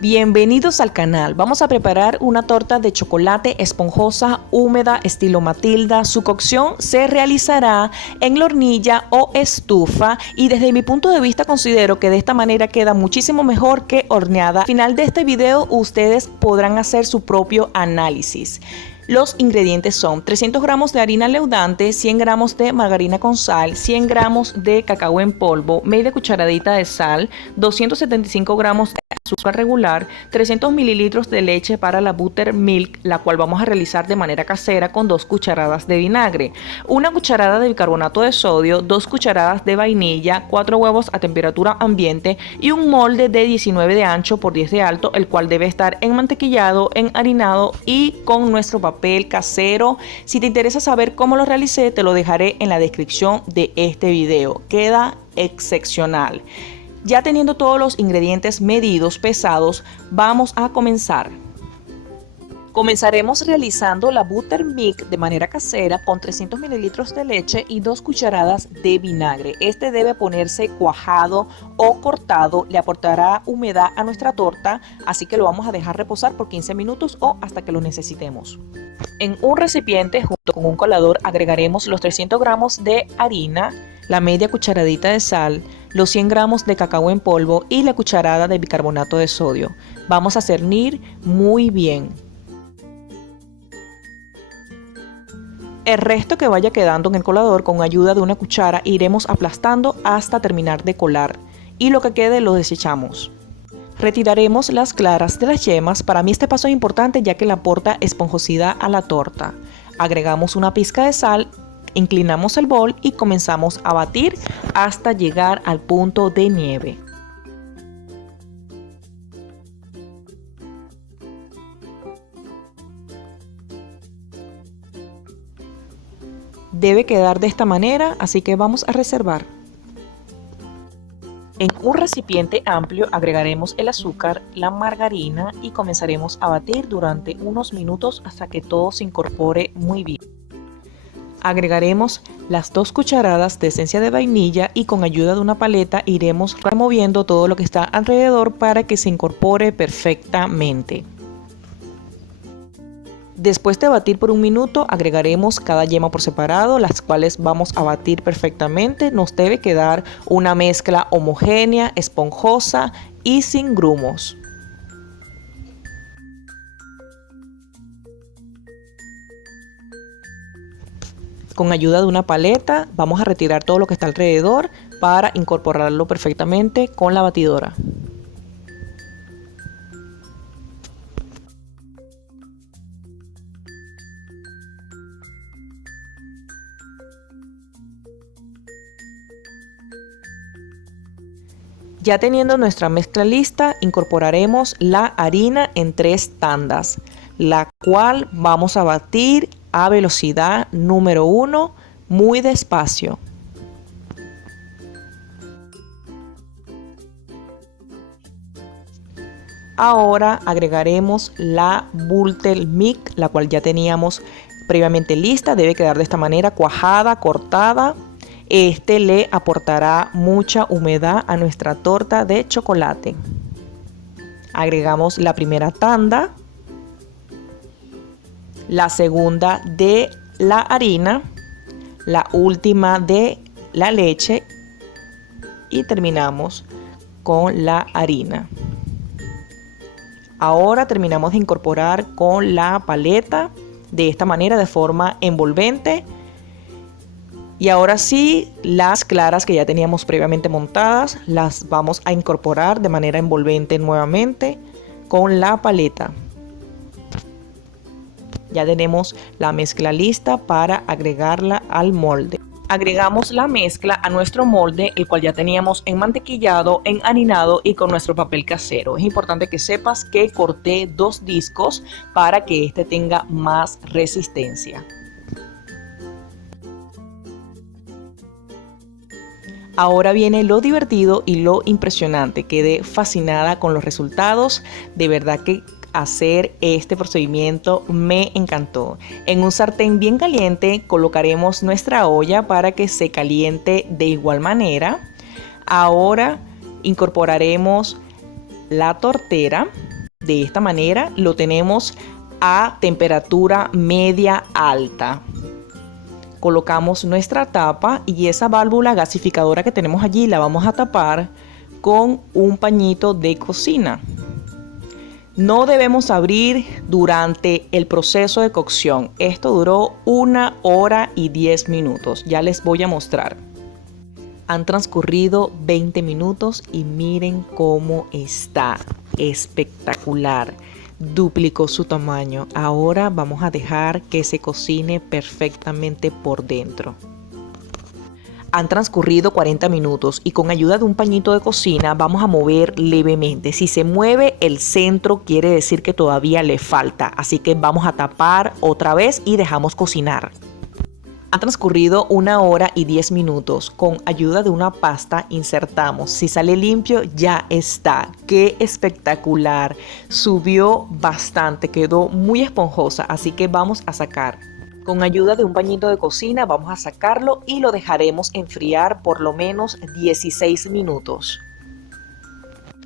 Bienvenidos al canal. Vamos a preparar una torta de chocolate esponjosa, húmeda, estilo Matilda. Su cocción se realizará en la hornilla o estufa y desde mi punto de vista considero que de esta manera queda muchísimo mejor que horneada. Al final de este video ustedes podrán hacer su propio análisis. Los ingredientes son 300 gramos de harina leudante, 100 gramos de margarina con sal, 100 gramos de cacao en polvo, media cucharadita de sal, 275 gramos de azúcar regular, 300 mililitros de leche para la buttermilk, la cual vamos a realizar de manera casera con 2 cucharadas de vinagre, una cucharada de bicarbonato de sodio, 2 cucharadas de vainilla, 4 huevos a temperatura ambiente y un molde de 19 de ancho por 10 de alto, el cual debe estar enmantequillado, enharinado y con nuestro papel casero. Si te interesa saber cómo lo realicé, te lo dejaré en la descripción de este video. Queda excepcional. Ya teniendo todos los ingredientes medidos, pesados, vamos a comenzar. Comenzaremos realizando la buttermilk de manera casera con 300 mililitros de leche y 2 cucharadas de vinagre. Este debe ponerse cuajado o cortado, le aportará humedad a nuestra torta, así que lo vamos a dejar reposar por 15 minutos o hasta que lo necesitemos. En un recipiente junto con un colador agregaremos los 300 gramos de harina, la media cucharadita de sal, los 100 gramos de cacao en polvo y la cucharada de bicarbonato de sodio. Vamos a cernir muy bien. El resto que vaya quedando en el colador con ayuda de una cuchara iremos aplastando hasta terminar de colar y lo que quede lo desechamos. Retiraremos las claras de las yemas. Para mí este paso es importante ya que le aporta esponjosidad a la torta. Agregamos una pizca de sal, inclinamos el bol y comenzamos a batir hasta llegar al punto de nieve. Debe quedar de esta manera, así que vamos a reservar. En un recipiente amplio agregaremos el azúcar, la margarina y comenzaremos a batir durante unos minutos hasta que todo se incorpore muy bien. Agregaremos las 2 cucharadas de esencia de vainilla y con ayuda de una paleta iremos removiendo todo lo que está alrededor para que se incorpore perfectamente. Después de batir por un minuto agregaremos cada yema por separado, las cuales vamos a batir perfectamente. Nos debe quedar una mezcla homogénea, esponjosa y sin grumos. Con ayuda de una paleta vamos a retirar todo lo que está alrededor para incorporarlo perfectamente con la batidora. Ya teniendo nuestra mezcla lista, incorporaremos la harina en 3 tandas, la cual vamos a batir a velocidad número 1, muy despacio. Ahora agregaremos la buttermilk, la cual ya teníamos previamente lista, debe quedar de esta manera cuajada, cortada. Este le aportará mucha humedad a nuestra torta de chocolate. Agregamos la primera tanda, la segunda de la harina, la última de la leche y terminamos con la harina. Ahora terminamos de incorporar con la paleta de esta manera de forma envolvente. Y ahora sí, las claras que ya teníamos previamente montadas las vamos a incorporar de manera envolvente nuevamente con la paleta. Ya tenemos la mezcla lista para agregarla al molde. Agregamos la mezcla a nuestro molde, el cual ya teníamos enmantequillado, enharinado y con nuestro papel casero. Es importante que sepas que corté 2 discos para que este tenga más resistencia. Ahora viene lo divertido y lo impresionante. Quedé fascinada con los resultados. De verdad que hacer este procedimiento me encantó. En un sartén bien caliente colocaremos nuestra olla para que se caliente de igual manera. Ahora incorporaremos la tortera De esta manera lo tenemos a temperatura media alta. Colocamos nuestra tapa y esa válvula gasificadora que tenemos allí la vamos a tapar con un pañito de cocina. No debemos abrir durante el proceso de cocción. Esto duró 1 hora y 10 minutos. Ya les voy a mostrar. Han transcurrido 20 minutos y miren cómo está. Espectacular. Duplicó su tamaño. Ahora vamos a dejar que se cocine perfectamente por dentro. Han transcurrido 40 minutos y con ayuda de un pañito de cocina vamos a mover levemente. Si se mueve el centro quiere decir que todavía le falta, así que vamos a tapar otra vez y dejamos cocinar. Ha transcurrido 1 hora y 10 minutos. Con ayuda de una pasta insertamos. Si sale limpio ya está. ¡Qué espectacular! Subió bastante, quedó muy esponjosa, así que vamos a sacar. Con ayuda de un pañito de cocina vamos a sacarlo y lo dejaremos enfriar por lo menos 16 minutos.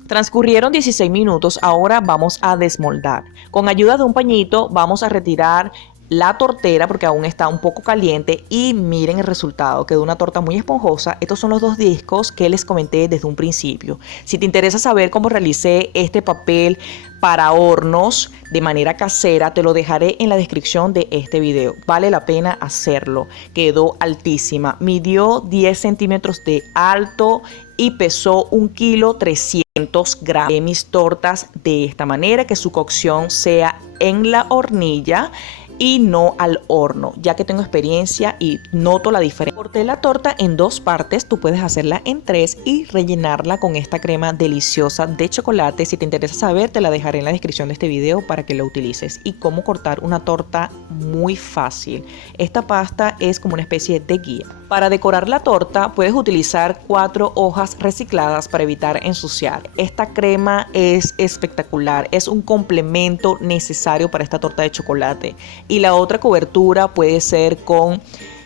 Transcurrieron 16 minutos, ahora vamos a desmoldar. Con ayuda de un pañito vamos a retirar la tortera porque aún está un poco caliente y miren el resultado, quedó una torta muy esponjosa. Estos son los 2 discos que les comenté desde un principio. Si te interesa saber cómo realicé este papel para hornos de manera casera, te lo dejaré en la descripción de este video. Vale la pena hacerlo. Quedó altísima, midió 10 centímetros de alto y pesó 1,3 kg. De mis tortas de esta manera, que su cocción sea en la hornilla y no al horno, ya que tengo experiencia y noto la diferencia. Corté la torta en 2 partes, tú puedes hacerla en 3 y rellenarla con esta crema deliciosa de chocolate. Si te interesa saber, te la dejaré en la descripción de este video para que la utilices. Y cómo cortar una torta muy fácil. Esta pasta es como una especie de guía. Para decorar la torta puedes utilizar 4 hojas recicladas para evitar ensuciar. Esta crema es espectacular, es un complemento necesario para esta torta de chocolate. Y la otra cobertura puede ser con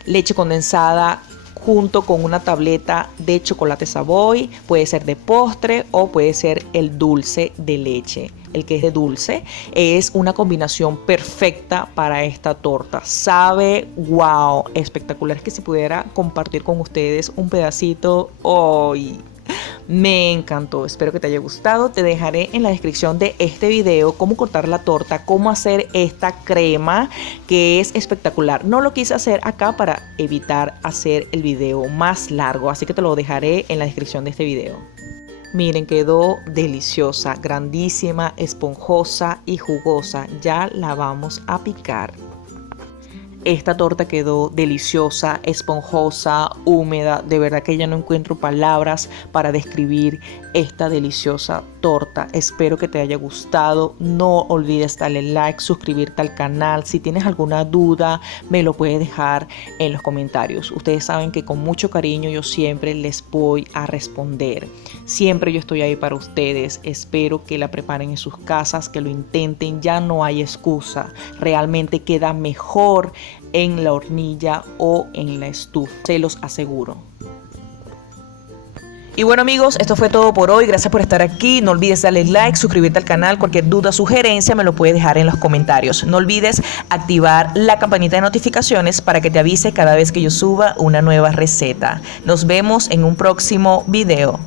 leche condensada junto con una tableta de chocolate Savoy, puede ser de postre o puede ser el dulce de leche. El que es de dulce es una combinación perfecta para esta torta. Sabe, wow, espectacular. Es que si pudiera compartir con ustedes un pedacito, hoy. Me encantó, espero que te haya gustado. Te dejaré en la descripción de este video cómo cortar la torta, cómo hacer esta crema que es espectacular. No lo quise hacer acá para evitar hacer el video más largo, así que te lo dejaré en la descripción de este video. Miren, quedó deliciosa, grandísima, esponjosa y jugosa. Ya la vamos a picar. Esta torta quedó deliciosa, esponjosa, húmeda. De verdad que ya no encuentro palabras para describir esta deliciosa torta. Espero que te haya gustado. No olvides darle like, suscribirte al canal. Si tienes alguna duda, me lo puedes dejar en los comentarios. Ustedes saben que con mucho cariño yo siempre les voy a responder. Siempre yo estoy ahí para ustedes. Espero que la preparen en sus casas, que lo intenten. Ya no hay excusa. Realmente queda mejor en la hornilla o en la estufa, se los aseguro. Y bueno amigos, esto fue todo por hoy. Gracias por estar aquí. No olvides darle like, suscribirte al canal. Cualquier duda, sugerencia me lo puedes dejar en los comentarios. No olvides activar la campanita de notificaciones para que te avise cada vez que yo suba una nueva receta. Nos vemos en un próximo video.